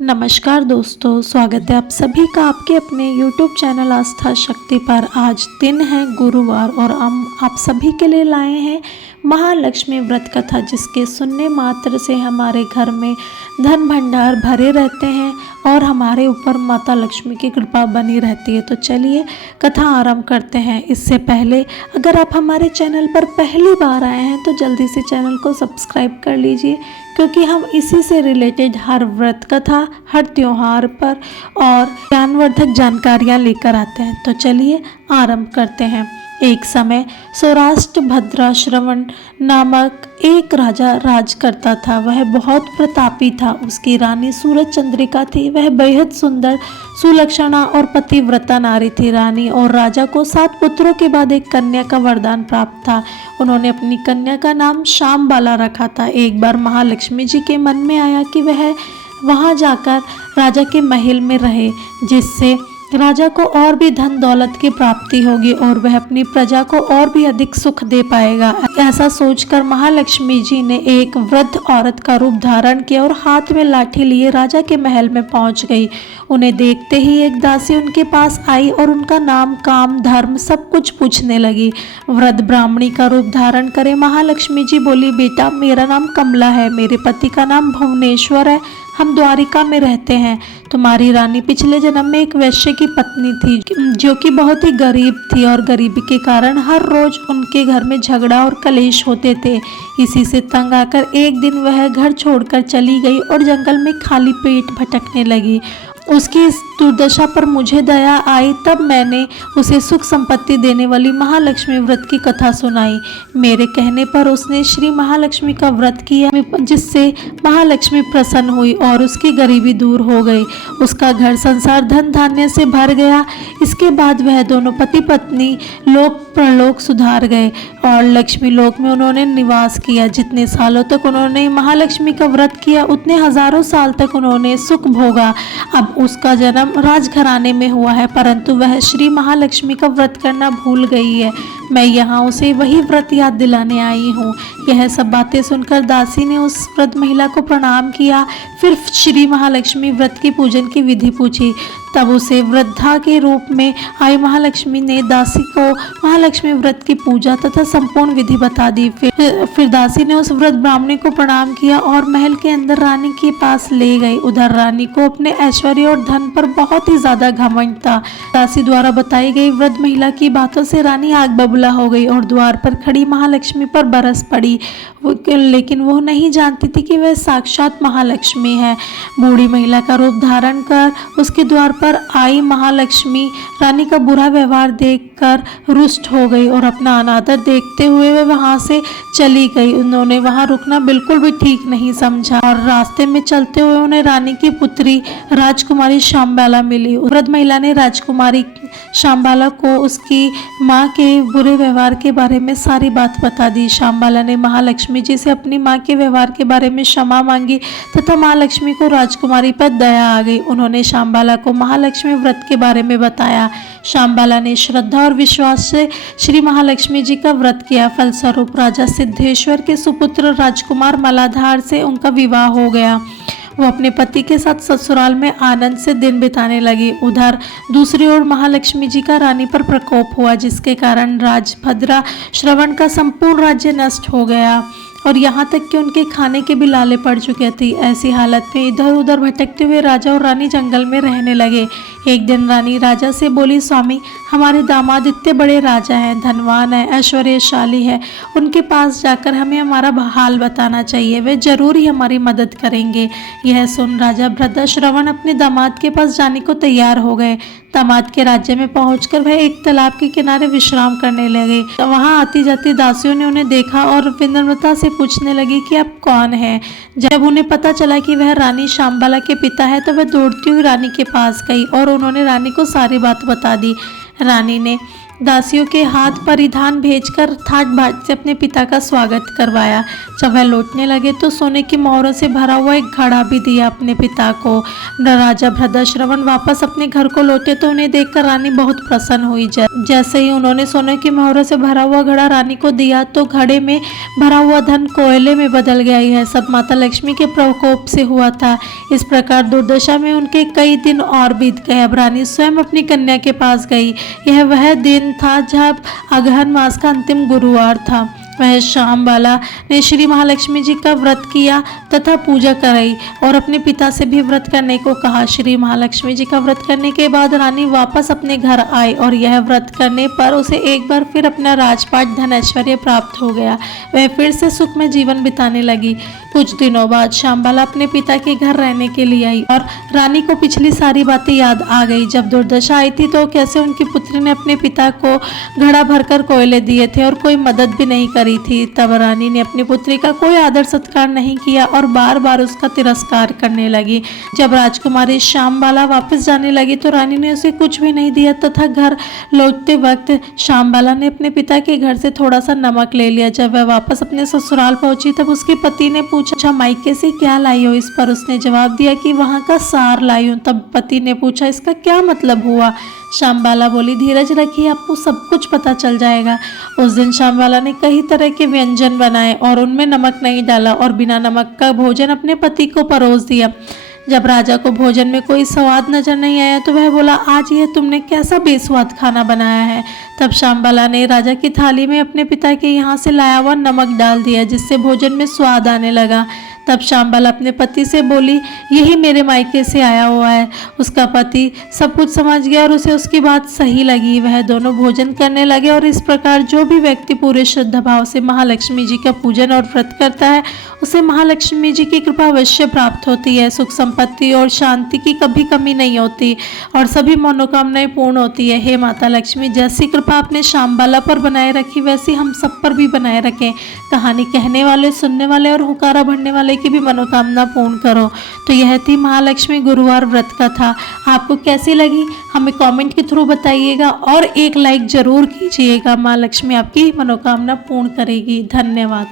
नमस्कार दोस्तों, स्वागत है आप सभी का आपके अपने YouTube चैनल आस्था शक्ति पर। आज दिन है गुरुवार और हम आप सभी के लिए लाए हैं महालक्ष्मी व्रत कथा, जिसके सुनने मात्र से हमारे घर में धन भंडार भरे रहते हैं और हमारे ऊपर माता लक्ष्मी की कृपा बनी रहती है। तो चलिए कथा आरंभ करते हैं। इससे पहले अगर आप हमारे चैनल पर पहली बार आए हैं तो जल्दी से चैनल को सब्सक्राइब कर लीजिए, क्योंकि हम इसी से रिलेटेड हर व्रत कथा, हर त्योहार पर और ज्ञानवर्धक जानकारियाँ लेकर आते हैं। तो चलिए आरंभ करते हैं। एक समय सौराष्ट्र भद्राश्रवण नामक एक राजा राज करता था। वह बहुत प्रतापी था। उसकी रानी सूरज चंद्रिका थी। वह बेहद सुंदर, सुलक्षणा और पतिव्रता नारी थी। रानी और राजा को 7 पुत्रों के बाद एक कन्या का वरदान प्राप्त था। उन्होंने अपनी कन्या का नाम शामबाला रखा था। एक बार महालक्ष्मी जी के मन में आया कि वह वहां जाकर राजा के महल में रहे, जिससे राजा को और भी धन दौलत की प्राप्ति होगी और वह अपनी प्रजा को और भी अधिक सुख दे पाएगा। ऐसा सोचकर महालक्ष्मी जी ने एक वृद्ध औरत का रूप धारण किया और हाथ में लाठी लिए राजा के महल में पहुंच गई। उन्हें देखते ही एक दासी उनके पास आई और उनका नाम, काम, धर्म सब कुछ पूछने लगी। वृद्ध ब्राह्मणी का रूप धारण करे महालक्ष्मी जी बोली, बेटा मेरा नाम कमला है, मेरे पति का नाम भुवनेश्वर है, हम द्वारिका में रहते हैं। तुम्हारी रानी पिछले जन्म में एक वैश्य की पत्नी थी, जो कि बहुत ही गरीब थी और गरीबी के कारण हर रोज उनके घर में झगड़ा और कलेश होते थे। इसी से तंग आकर एक दिन वह घर छोड़कर चली गई और जंगल में खाली पेट भटकने लगी। उसकी इस दुर्दशा पर मुझे दया आई, तब मैंने उसे सुख संपत्ति देने वाली महालक्ष्मी व्रत की कथा सुनाई। मेरे कहने पर उसने श्री महालक्ष्मी का व्रत किया, जिससे महालक्ष्मी प्रसन्न हुई और उसकी गरीबी दूर हो गई। उसका घर संसार धन धान्य से भर गया। इसके बाद वह दोनों पति पत्नी लोक परलोक सुधार गए और लक्ष्मी लोक में उन्होंने निवास किया। जितने सालों तक उन्होंने महालक्ष्मी का व्रत किया, उतने हजारों साल तक उन्होंने सुख भोगा। अब उसका जन्म राजघराने में हुआ है, परंतु वह श्री महालक्ष्मी का व्रत करना भूल गई है। मैं यहाँ उसे वही व्रत याद दिलाने आई हूँ। यह सब बातें सुनकर दासी ने उस वृद्ध महिला को प्रणाम किया। फिर श्री महालक्ष्मी व्रत की पूजन की विधि पूछी। तब उसे वृद्धा के रूप में आई महालक्ष्मी ने दासी को महालक्ष्मी व्रत की पूजा तथा संपूर्ण विधि बता दी। फिर दासी ने उस वृद्ध ब्राह्मणी को प्रणाम किया और महल के अंदर रानी के पास ले गई। उधर रानी को अपने ऐश्वर्य और धन पर बहुत ही ज्यादा घमंड था। दासी द्वारा बताई गई वृद्ध महिला की बातों से रानी आग बबूला हो गई और द्वार पर खड़ी महालक्ष्मी पर बरस पड़ी। लेकिन वो नहीं जानती थी कि वह साक्षात महालक्ष्मी है। बूढ़ी महिला का रूप धारण कर उसके द्वार पर आई महालक्ष्मी रानी का बुरा व्यवहार देखकर रुष्ट हो गई और अपना अनादर देखते हुए वह वहां से चली गई। उन्होंने वहां रुकना बिल्कुल भी ठीक नहीं समझा और रास्ते में चलते हुए उन्हें रानी की पुत्री राजकुमारी शामबाला मिली। वृद्ध महिला ने राजकुमारी शामबाला को उसकी माँ के बुरे व्यवहार के बारे में सारी बात बता दी। शामबाला ने महालक्ष्मी जी से अपनी माँ के व्यवहार के बारे में क्षमा मांगी तथा महालक्ष्मी को राजकुमारी पर दया आ गई। उन्होंने शामबाला को महालक्ष्मी व्रत के बारे में बताया। शामबाला ने श्रद्धा और विश्वास से श्री महालक्ष्मी जी का व्रत किया। फलस्वरूप राजा सिद्धेश्वर के सुपुत्र राजकुमार मलाधार से उनका विवाह हो गया। वो अपने पति के साथ ससुराल में आनंद से दिन बिताने लगी। उधर दूसरी ओर महालक्ष्मी जी का रानी पर प्रकोप हुआ, जिसके कारण राजभद्रा श्रवण का संपूर्ण राज्य नष्ट हो गया और यहाँ तक कि उनके खाने के भी लाले पड़ चुके थे। ऐसी हालत में इधर उधर भटकते हुए राजा और रानी जंगल में रहने लगे। एक दिन रानी राजा से बोली, स्वामी हमारे दामाद इतने बड़े राजा हैं, धनवान है, ऐश्वर्यशाली है, उनके पास जाकर हमें हमारा हाल बताना चाहिए, वे जरूर ही हमारी मदद करेंगे। यह सुन राजा भद्रश्रवण अपने दामाद के पास जाने को तैयार हो गए। दामाद के राज्य में पहुंचकर वह एक तालाब के किनारे विश्राम करने लगे। वहां आती जाती दासियों ने उन्हें देखा और विनम्रता से पूछने लगी कि आप कौन हैं। जब उन्हें पता चला कि वह रानी शामबाला के पिता है, तो वह दौड़ती हुई रानी के पास गई और उन्होंने रानी को सारी बात बता दी। रानी ने दासियों के हाथ परिधान भेजकर ठाट बाट से अपने पिता का स्वागत करवाया। जब वह लौटने लगे तो सोने की मोहरों से भरा हुआ एक घड़ा भी दिया अपने पिता को। राजा भद्रश्रवण वापस अपने घर को लौटे तो उन्हें देखकर रानी बहुत प्रसन्न हुई। जैसे ही उन्होंने सोने की मोहरों से भरा हुआ घड़ा रानी को दिया तो घड़े में भरा हुआ धन कोयले में बदल गया। यह सब माता लक्ष्मी के प्रकोप से हुआ था। इस प्रकार दुर्दशा में उनके कई दिन और बीत गए। अब रानी स्वयं अपनी कन्या के पास गई। यह वह दिन था जब अगहन मास का अंतिम गुरुवार था। वह श्यामबाला ने श्री महालक्ष्मी जी का व्रत किया तथा पूजा कराई और अपने पिता से भी व्रत करने को कहा। श्री महालक्ष्मी जी का व्रत करने के बाद रानी वापस अपने घर आई और यह व्रत करने पर उसे एक बार फिर अपना राजपाट धन ऐश्वर्य प्राप्त हो गया। वह फिर से सुख में जीवन बिताने लगी। कुछ दिनों बाद श्यामबाला अपने पिता के घर रहने के लिए आई और रानी को पिछली सारी बातें याद आ गई। जब दुर्दशा आई थी तो कैसे उनकी पुत्री ने अपने पिता को घड़ा भरकर कोयले दिए थे और कोई मदद भी नहीं करी थी। तब रानी ने अपनी पुत्री का कोई आदर सत्कार नहीं किया और बार बार उसका तिरस्कार करने लगी। जब राजकुमारी श्यामबाला वापस जाने लगी तो रानी ने उसे कुछ भी नहीं दिया तथा घर लौटते वक्त श्यामबाला ने अपने पिता के घर से थोड़ा सा नमक ले लिया। जब वह वापस अपने ससुराल पहुंची तब उसके पति ने पूछा, मायके से क्या लाई हो? इस पर उसने जवाब दिया कि वहां का सार लाई हूं। तब पति ने पूछा, इसका क्या मतलब हुआ? श्यामबाला बोली, धीरज रखिए, आपको सब कुछ पता चल जाएगा। उस दिन श्यामबाला ने कई तरह के व्यंजन बनाए और उनमें नमक नहीं डाला और बिना नमक का भोजन अपने पति को परोस दिया। जब राजा को भोजन में कोई स्वाद नजर नहीं आया तो वह बोला, आज यह तुमने कैसा बेस्वाद खाना बनाया है? तब श्यामबाला ने राजा की थाली में अपने पिता के यहाँ से लाया हुआ नमक डाल दिया जिससे भोजन में स्वाद आने लगा। तब श्यामबाला अपने पति से बोली, यही मेरे मायके से आया हुआ है। उसका पति सब कुछ समझ गया और उसे उसकी बात सही लगी। वह दोनों भोजन करने लगे और इस प्रकार जो भी व्यक्ति पूरे श्रद्धा भाव से महालक्ष्मी जी का पूजन और व्रत करता है उसे महालक्ष्मी जी की कृपा अवश्य प्राप्त होती है। सुख संपत्ति और शांति की कभी कमी नहीं होती और सभी मनोकामनाएं पूर्ण होती है। हे माता लक्ष्मी, जैसी कृपा आपने श्यामबाला पर बनाए रखी वैसी हम सब पर भी बनाए रखें। कहानी कहने वाले, सुनने वाले और हुकारा भरने वाले की भी मनोकामना पूर्ण करो। तो यह थी महालक्ष्मी गुरुवार व्रत कथा। आपको कैसी लगी हमें कमेंट के थ्रू बताइएगा और एक लाइक जरूर कीजिएगा। माँ लक्ष्मी आपकी मनोकामना पूर्ण करेगी। धन्यवाद।